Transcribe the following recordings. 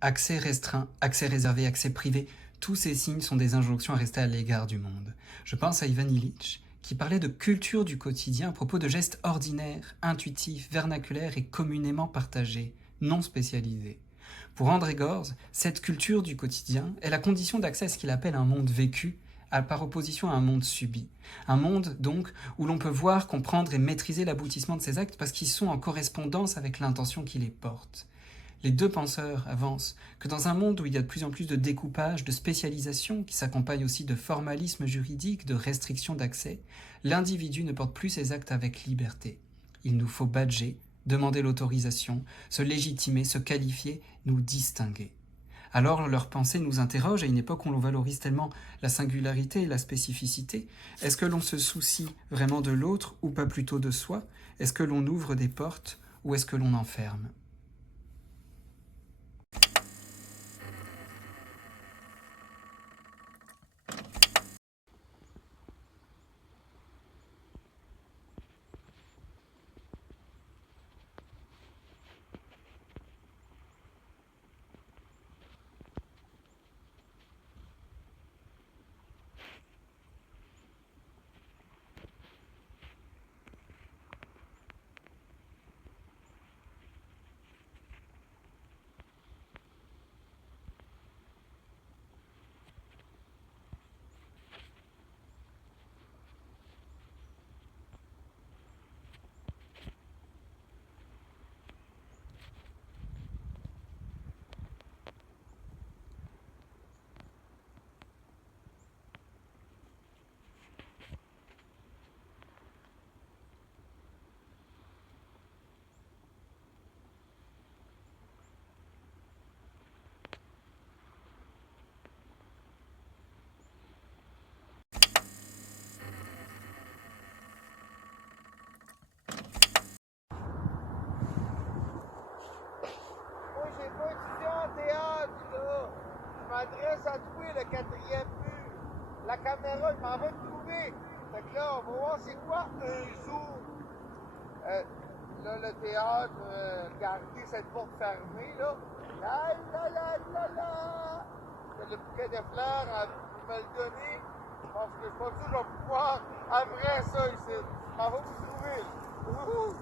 Accès restreint, accès réservé, accès privé, tous ces signes sont des injonctions à rester à l'égard du monde. Je pense à Ivan Illich, qui parlait de culture du quotidien à propos de gestes ordinaires, intuitifs, vernaculaires et communément partagés, non spécialisés. Pour André Gorz, cette culture du quotidien est la condition d'accès à ce qu'il appelle un monde vécu, par opposition à un monde subi. Un monde, donc, où l'on peut voir, comprendre et maîtriser l'aboutissement de ses actes parce qu'ils sont en correspondance avec l'intention qui les porte. Les deux penseurs avancent que dans un monde où il y a de plus en plus de découpage, de spécialisation, qui s'accompagne aussi de formalisme juridique, de restrictions d'accès, l'individu ne porte plus ses actes avec liberté. Il nous faut badger, demander l'autorisation, se légitimer, se qualifier, nous distinguer. Alors leurs pensées nous interrogent à une époque où l'on valorise tellement la singularité et la spécificité. Est-ce que l'on se soucie vraiment de l'autre ou pas plutôt de soi? Est-ce que l'on ouvre des portes ou est-ce que l'on enferme? J'ai pas étudié en théâtre, là. Je m'adresse à toi, le quatrième mur. La caméra, je m'en vais te trouver. Fait que là, on va voir c'est quoi un zoom. Là, le théâtre, regardez cette porte fermée, là. La la la la la. Le bouquet de fleurs, vous me le donner. Parce que je suis pas sûr que je vais pouvoir après ça ici. Je m'en vais vous trouver. Wouhou!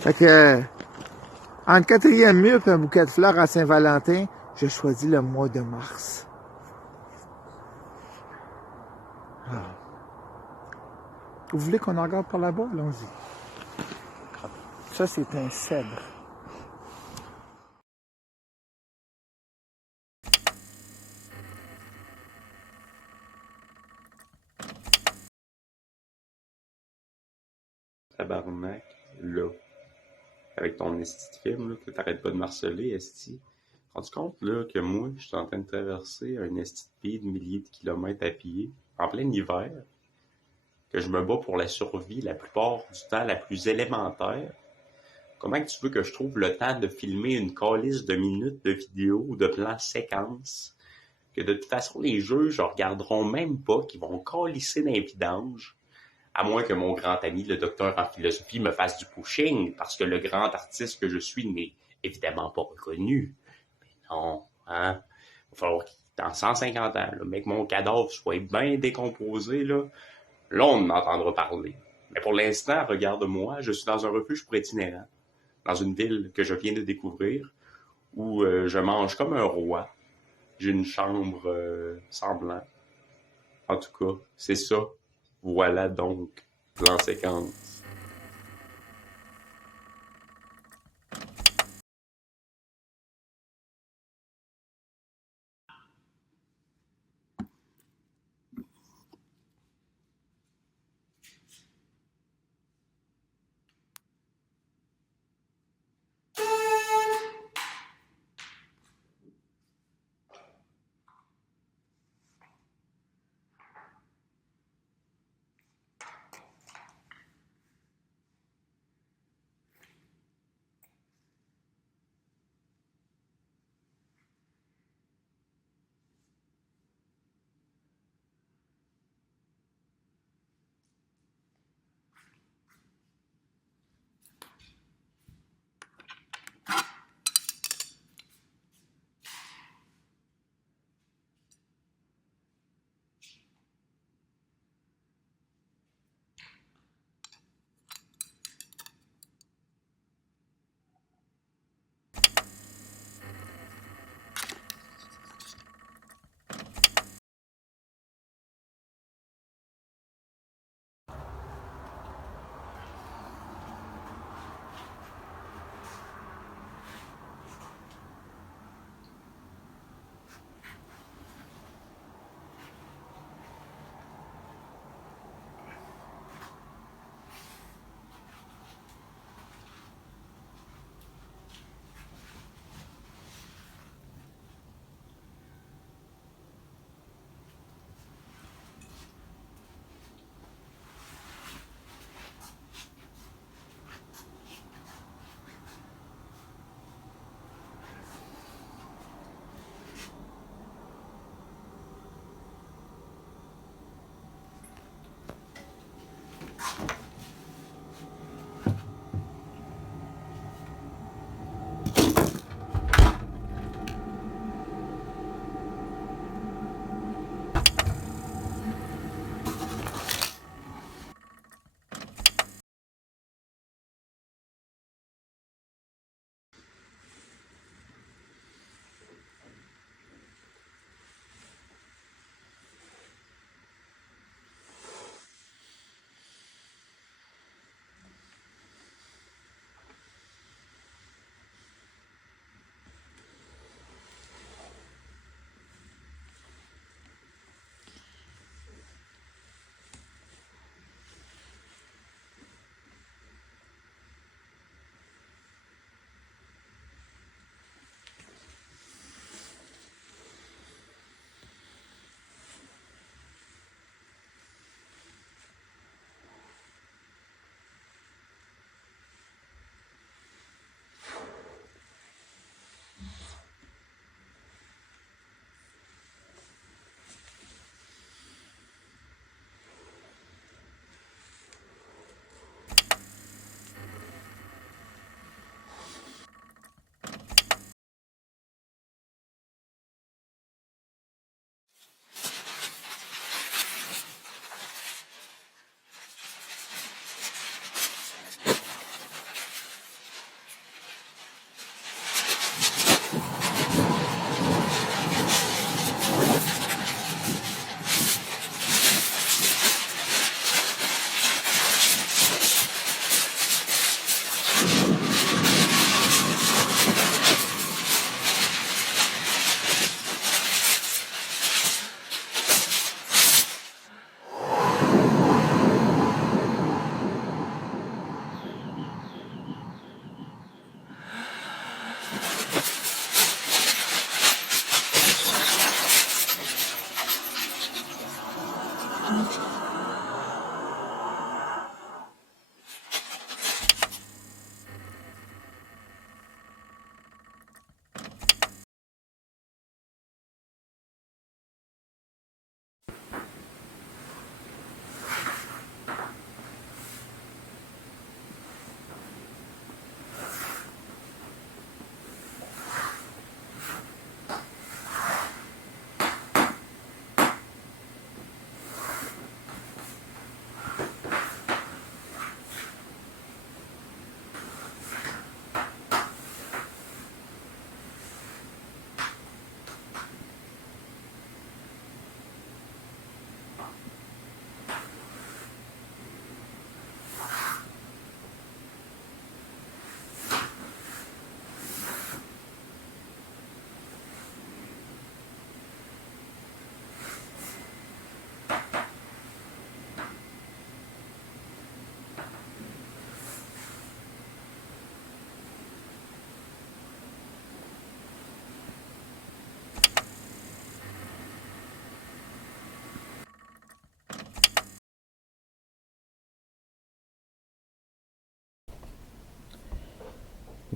Fait que, entre le quatrième mur et un bouquet de fleurs à Saint-Valentin, j'ai choisi le mois de mars. Vous voulez qu'on en regarde par là-bas? Allons-y. Ça, c'est un cèdre. Tabarnak, là, avec ton esti de film, là, que t'arrêtes pas de marceler, esti. Rendu compte, là, que moi, je suis en train de traverser un esti de pays de milliers de kilomètres à pied, en plein hiver, que je me bats pour la survie la plupart du temps, la plus élémentaire. Comment que tu veux que je trouve le temps de filmer une calisse de minutes de vidéo ou de plans séquences, que de toute façon, les juges ne regarderont même pas, qu'ils vont calisser dans les vidanges, à moins que mon grand ami, le docteur en philosophie, me fasse du pushing, parce que le grand artiste que je suis n'est évidemment pas reconnu. Mais non, hein? Il va falloir qu'il, dans 150 ans, là, mais que mon cadavre soit bien décomposé, là on en entendra parler. Mais pour l'instant, regarde-moi, je suis dans un refuge pour itinérants, dans une ville que je viens de découvrir, où je mange comme un roi. J'ai une chambre semblant. En tout cas, c'est ça. Voilà donc plan séquence.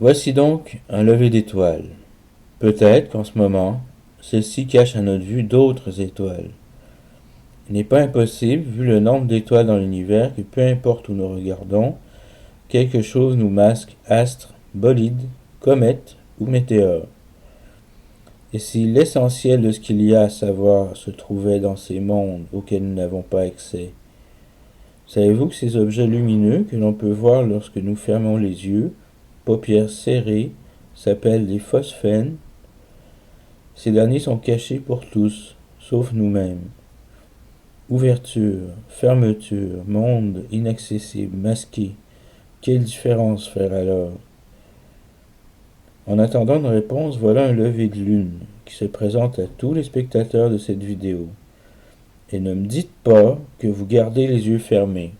Voici donc un lever d'étoiles. Peut-être qu'en ce moment, celle-ci cache à notre vue d'autres étoiles. Il n'est pas impossible, vu le nombre d'étoiles dans l'univers, que peu importe où nous regardons, quelque chose nous masque astres, bolides, comètes ou météores. Et si l'essentiel de ce qu'il y a à savoir se trouvait dans ces mondes auxquels nous n'avons pas accès, savez-vous que ces objets lumineux que l'on peut voir lorsque nous fermons les yeux, paupières serrées, s'appellent les phosphènes? Ces derniers sont cachés pour tous, sauf nous-mêmes. Ouverture, fermeture, monde inaccessible, masqué. Quelle différence faire alors? En attendant une réponse, voilà un lever de lune qui se présente à tous les spectateurs de cette vidéo. Et ne me dites pas que vous gardez les yeux fermés.